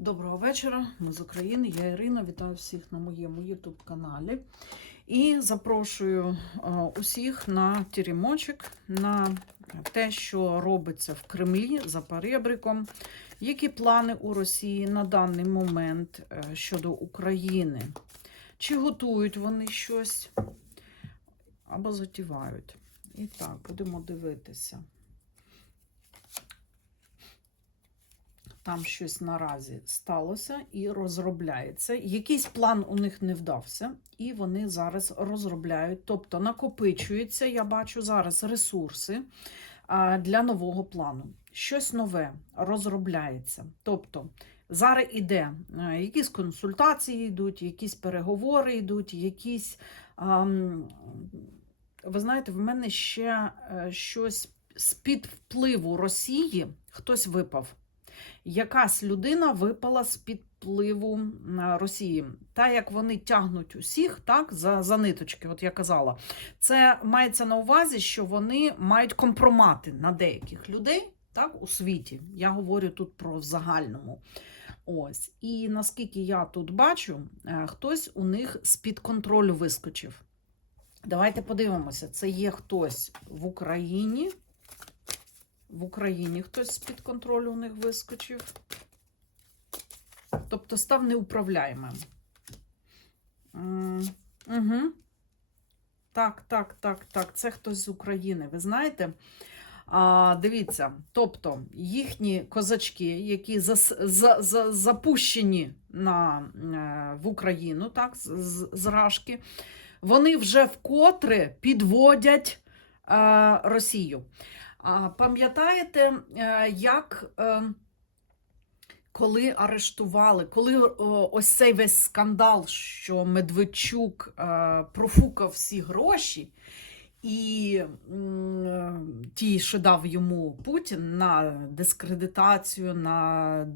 Доброго вечора, ми з України. Я Ірина. Вітаю всіх на моєму YouTube каналі. І запрошую е, усіх на тірімочок, на те, що робиться в Кремлі за перебриком, які плани у Росії на даний момент е, щодо України. Чи готують вони щось або затівають. І так, будемо дивитися. Там щось наразі сталося і розробляється. Якийсь план у них не вдався, і вони зараз розробляють, тобто накопичуються, я бачу зараз ресурси для нового плану. Щось нове розробляється. Тобто зараз іде е, якісь консультації йдуть, якісь переговори йдуть, якісь. ви знаєте, в мене ще е, щось з-під впливу Росії хтось випав якась людина випала з під впливу Росії. Та як вони тягнуть усіх так, за, за ниточки, от я казала, це мається на увазі, що вони мають компромати на деяких людей так, у світі. Я говорю тут про в загальному. Ось. І наскільки я тут бачу, е, хтось у них з-під контролю вискочив. Давайте подивимося, це є хтось в Україні. В Україні хтось з-під контролю у них вискочив. Тобто став неуправляємим. Угу. Так, так, так, так. Це хтось з України. Ви знаєте? А, Дивіться, тобто їхні козачки, які зас, за, за, запущені на, е, в Україну, так, з, з- з вони вже вкотре підводять е, Росію. Пам'ятаєте, е, як е, коли арештували, коли е, ось цей весь скандал, що Медведчук профукав всі гроші, і ті, що дав йому Путін на дискредитацію, на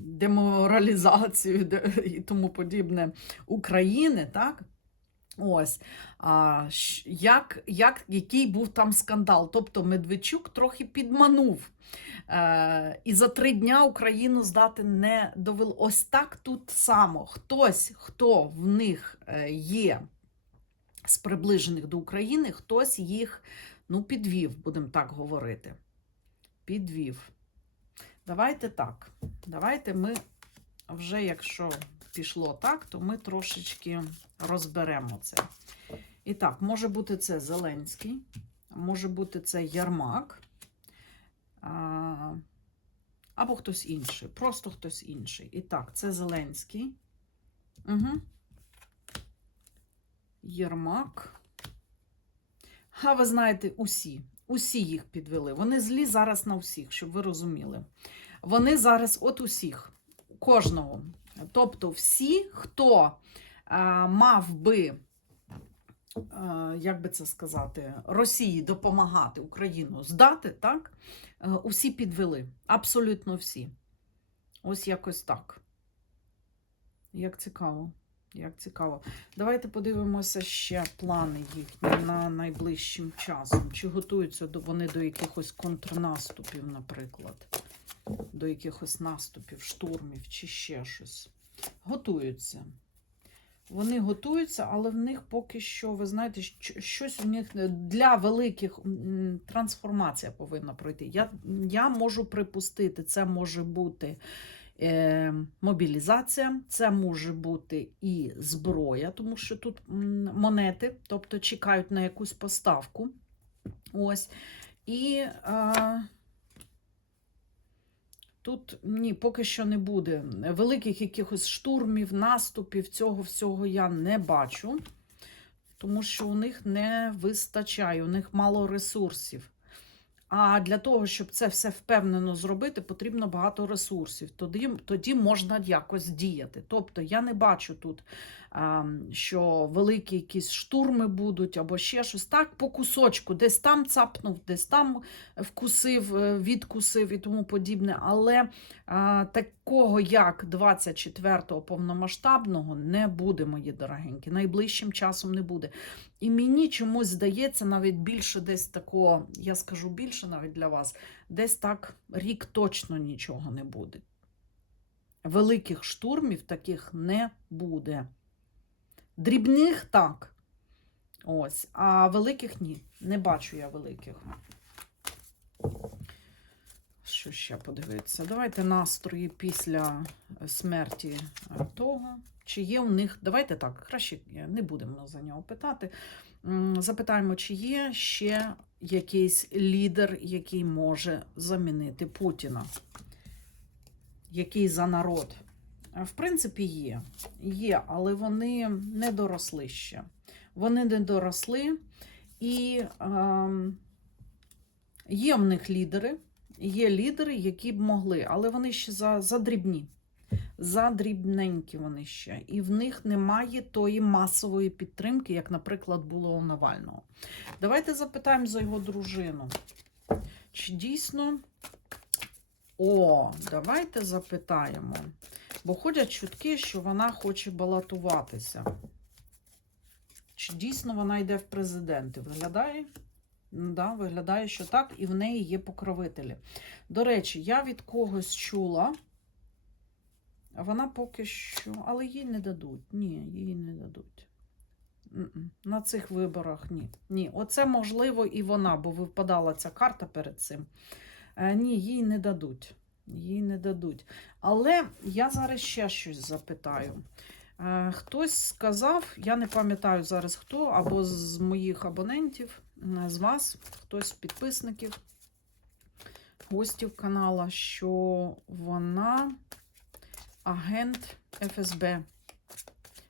деморалізацію і тому подібне України, так? Ось а, як, як, який був там скандал. Тобто Медведчук трохи підманув. Е, і за три дня Україну здати не довело. Ось так тут само. Хтось, хто в них е, є з приближених до України, хтось їх ну, підвів, будемо так говорити. Підвів. Давайте так. Давайте ми вже, якщо пішло так, то ми трошечки розберемо це. І так, може бути це Зеленський, може бути це Ярмак, або хтось інший, просто хтось інший. І так, це Зеленський. Угу. Єрмак. А ви знаєте, усі, усі їх підвели. Вони злі зараз на всіх, щоб ви розуміли. Вони зараз от усіх, кожного. Тобто всі, хто а, мав би, а, як би це сказати, Росії допомагати Україну здати, так? е, Усі підвели. Абсолютно всі. Ось якось так. Як цікаво. Як цікаво. Давайте подивимося ще плани їхні на найближчим часом. Чи готуються вони до якихось контрнаступів, наприклад, до якихось наступів, штурмів чи ще щось. Готуються. Вони готуються, але в них поки що, ви знаєте, щось у них для великих трансформація повинна пройти. Я, я можу припустити, це може бути е, мобілізація, це може бути і зброя, тому що тут монети, тобто чекають на якусь поставку. Ось. І е, тут ні, поки що не буде. Великих якихось штурмів, наступів, цього всього я не бачу, тому що у них не вистачає, у них мало ресурсів. А для того, щоб це все впевнено зробити, потрібно багато ресурсів. Тоді, тоді можна якось діяти. Тобто я не бачу тут, що великі якісь штурми будуть або ще щось. Так, по кусочку, десь там цапнув, десь там вкусив, е, відкусив і тому подібне. Але такого, як 24-го повномасштабного, не буде, мої дорогенькі. Найближчим часом не буде. І мені чомусь здається, навіть більше десь такого, я скажу більше навіть для вас, десь так рік точно нічого не буде. великих штурмів таких не буде. Дрібних так. Ось, а великих ні. Не бачу я великих. Що ще подивитися? Давайте настрої після смерті е, того. Чи є у них. Давайте так, краще е, не будемо за нього питати. Запитаємо, чи є ще якийсь лідер, який може замінити Путіна, який за народ. Е, В принципі, є. Є, але вони не доросли ще. Вони не доросли, і ем, є в них лідери, є лідери, які б могли, але вони ще за, задрібні. Задрібненькі вони ще. І в них немає тої масової підтримки, як, наприклад, було у Навального. Давайте запитаємо за його дружину. Чи дійсно. О, давайте запитаємо. Бо ходять чутки, що вона хоче балотуватися. Чи дійсно вона йде в президенти? Виглядає? Да, виглядає, що так, і в неї є покровителі. До речі, я від когось чула, вона поки що. Але їй не дадуть. Ні, їй не дадуть. На цих виборах ні. Ні, оце можливо і вона, бо випадала ця карта перед цим. Е, ні, їй не дадуть. Їй не дадуть. Але я зараз ще щось запитаю. Е, Хтось сказав, я не пам'ятаю зараз хто, або з моїх абонентів, з вас, хтось з підписників, гостів канала, що вона агент ФСБ,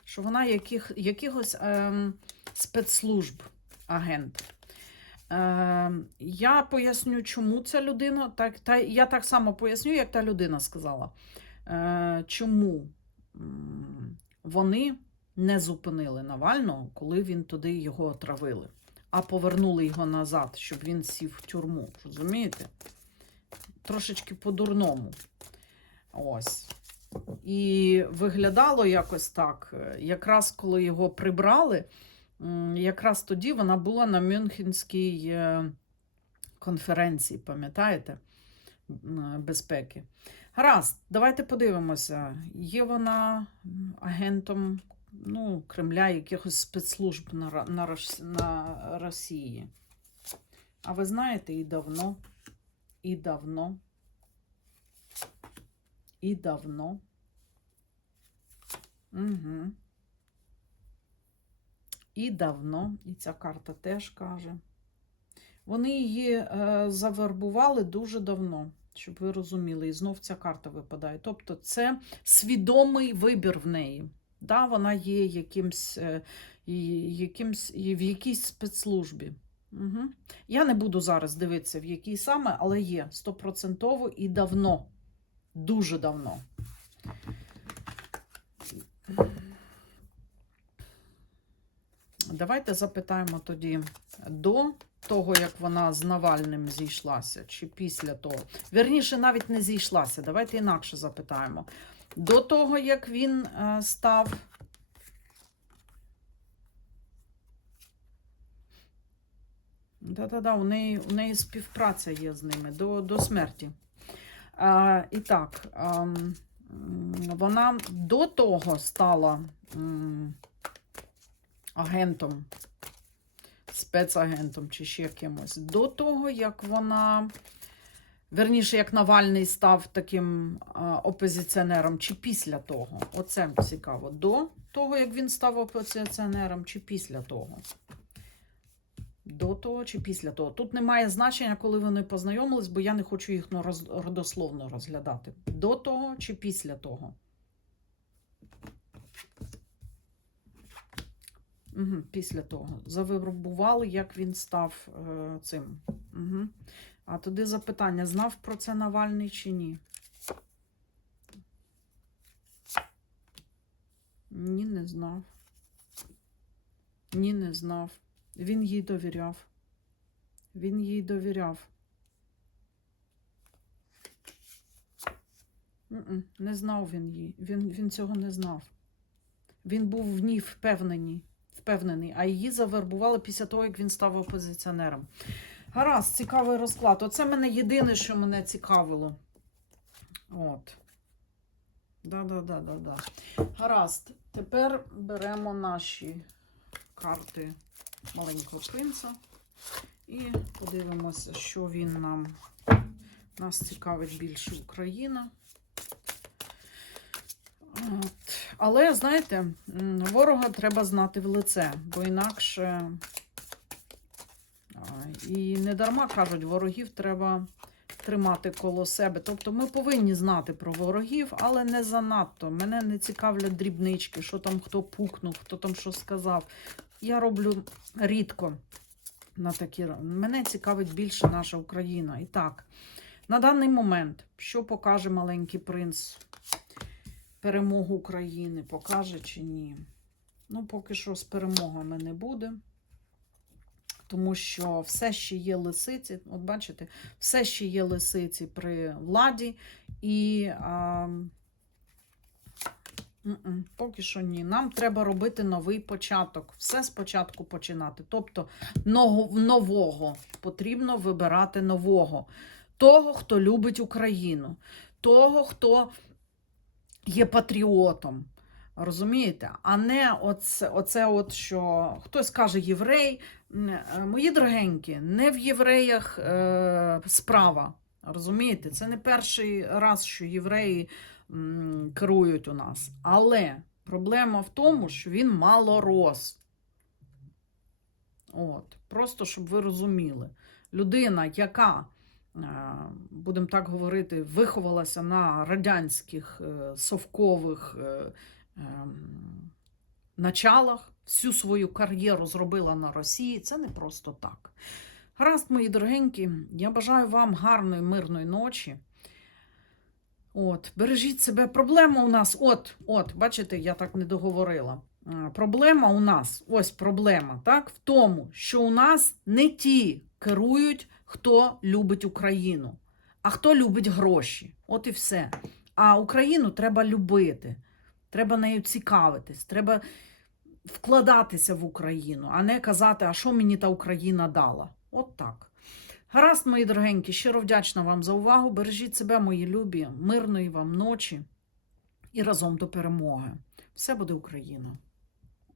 що вона яких, якихось ем, спецслужб агент. Е, я поясню, чому ця людина. Так, та, я так само поясню, як та людина сказала. Е, чому вони не зупинили Навального, коли він туди його отравили, а повернули його назад, щоб він сів в тюрму. Розумієте? Трошечки по-дурному. Ось. І виглядало якось так. Якраз коли його прибрали, якраз тоді вона була на Мюнхенській е, конференції, пам'ятаєте, безпеки. Гаразд, давайте подивимося. Є вона агентом ну, Кремля, якихось спецслужб на, на, на Росії. А ви знаєте, і давно, і давно, і давно. Угу. І давно, і ця карта теж каже. Вони її е, завербували дуже давно, щоб ви розуміли. І знов ця карта випадає. Тобто, це свідомий вибір в неї. Да, вона є якимсь, е, якимсь, в якійсь спецслужбі. Угу. Я не буду зараз дивитися, в якій саме, але є стопроцентово і давно. Дуже давно. Давайте запитаємо тоді до того, як вона з Навальним зійшлася, чи після того. Вірніше, навіть не зійшлася. Давайте інакше запитаємо. До того, як він е, став. Да-да-да, у неї, у неї співпраця є з ними до, до смерті. А, і так, ам, вона до того стала агентом, спецагентом чи ще кимось. До того, як вона, верніше, як Навальний став таким опозиціонером, чи після того. Оце цікаво. До того, як він став опозиціонером, чи після того. До того чи після того. Тут немає значення, коли вони познайомились, бо я не хочу їх ну, родословно розглядати. До того чи після того. Угу, після того. Завибрабували, як він став е, цим. Угу. А туди запитання: знав про це Навальний чи ні? Ні, не знав. Ні, не знав. Він їй довіряв. Він їй довіряв. Не знав він її. Він, він цього не знав. Він був в ній впевнений, впевнений, а її завербували після того, як він став опозиціонером. Гаразд, цікавий розклад. Оце мене єдине, що мене цікавило. От. Да, да, да, да, да. Гаразд. Тепер беремо наші карти маленького принца і подивимося, що він нам. Нас цікавить більше Україна. От. Але, знаєте, ворога треба знати в лице, бо інакше. І не дарма кажуть, ворогів треба тримати коло себе. Тобто ми повинні знати про ворогів, але не занадто. Мене не цікавлять дрібнички, що там хто пукнув, хто там що сказав. Я роблю рідко на такі. Мене цікавить більше наша Україна. І так, на даний момент, що покаже маленький принц? Перемогу України покаже чи ні? Ну, поки що з перемогами не буде. Тому що все ще є лисиці, от бачите, все ще є лисиці при владі, і а, поки що ні. Нам треба робити новий початок. Все спочатку починати. Тобто нового, потрібно вибирати нового. Того, хто любить Україну, того, хто є патріотом. Розумієте? А не оце, оце от, що хтось каже єврей. Е, Мої дорогенькі, не в євреях е, справа. Розумієте? Це не перший раз, що євреї м, керують у нас. Але проблема в тому, що він мало рос. От, просто щоб ви розуміли. Людина, яка, будемо так говорити, виховалася на радянських е, совкових е, ем, началах, всю свою кар'єру зробила на Росії, це не просто так. Гаразд, мої дорогенькі, я бажаю вам гарної, мирної ночі. От, бережіть себе. Проблема у нас, от, от, бачите, я так не договорила. Е, Проблема у нас, ось проблема, так, в тому, що у нас не ті керують, хто любить Україну, а хто любить гроші. От і все. А Україну треба любити, треба нею цікавитись, треба вкладатися в Україну, а не казати, а що мені та Україна дала. От так. Гаразд, мої дорогенькі, щиро вдячна вам за увагу. Бережіть себе, мої любі, мирної вам ночі і разом до перемоги. Все буде Україна!